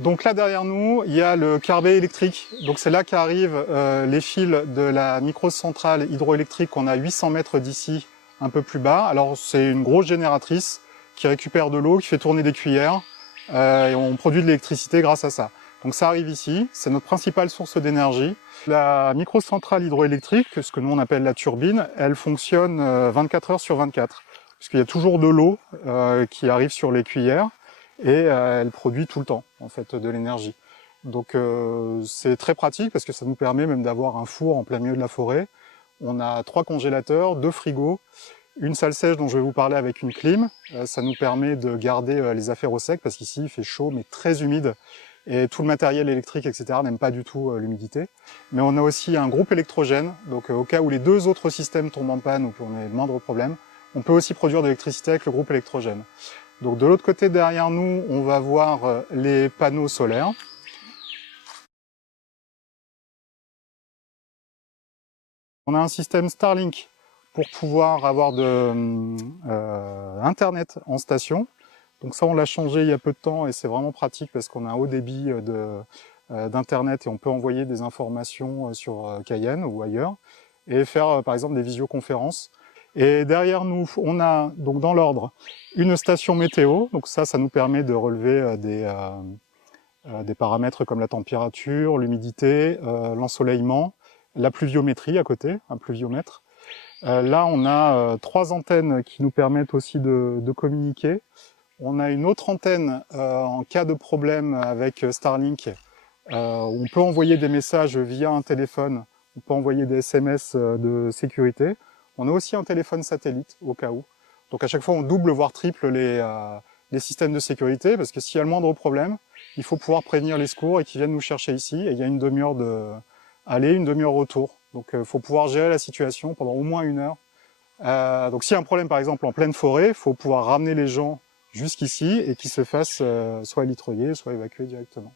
Donc là derrière nous, il y a le carbet électrique. Donc c'est là qu'arrivent les fils de la microcentrale hydroélectrique qu'on a à 800 mètres d'ici, un peu plus bas. Alors c'est une grosse génératrice qui récupère de l'eau, qui fait tourner des cuillères, et on produit de l'électricité grâce à ça. Donc ça arrive ici, c'est notre principale source d'énergie. La microcentrale hydroélectrique, ce que nous on appelle la turbine, elle fonctionne 24 heures sur 24, puisqu'il y a toujours de l'eau qui arrive sur les cuillères, et elle produit tout le temps en fait de l'énergie. Donc c'est très pratique parce que ça nous permet même d'avoir un four en plein milieu de la forêt. On a 3 congélateurs, 2 frigos, une salle sèche dont je vais vous parler avec une clim. Ça nous permet de garder les affaires au sec parce qu'ici il fait chaud mais très humide et tout le matériel électrique etc. n'aime pas du tout l'humidité. Mais on a aussi un groupe électrogène, donc au cas où les 2 autres systèmes tombent en panne ou qu'on ait le moindre problème, on peut aussi produire de l'électricité avec le groupe électrogène. Donc de l'autre côté derrière nous, on va voir les panneaux solaires. On a un système Starlink pour pouvoir avoir de Internet en station. Donc ça, on l'a changé il y a peu de temps et c'est vraiment pratique parce qu'on a un haut débit d'Internet et on peut envoyer des informations sur Cayenne ou ailleurs et faire par exemple des visioconférences. Et derrière nous, on a donc dans l'ordre une station météo. Donc ça nous permet de relever des paramètres comme la température, l'humidité, l'ensoleillement, la pluviométrie à côté, un pluviomètre. Là, on a 3 antennes qui nous permettent aussi de communiquer. On a une autre antenne en cas de problème avec Starlink. On peut envoyer des messages via un téléphone, on peut envoyer des SMS de sécurité. On a aussi un téléphone satellite au cas où. Donc à chaque fois, on double voire triple les systèmes de sécurité parce que s'il y a le moindre problème, il faut pouvoir prévenir les secours et qu'ils viennent nous chercher ici. Et il y a une demi-heure de aller, une demi-heure retour. Donc il faut pouvoir gérer la situation pendant au moins 1 heure. Donc s'il y a un problème par exemple en pleine forêt, il faut pouvoir ramener les gens jusqu'ici et qu'ils se fassent soit élitreiller, soit évacuer directement.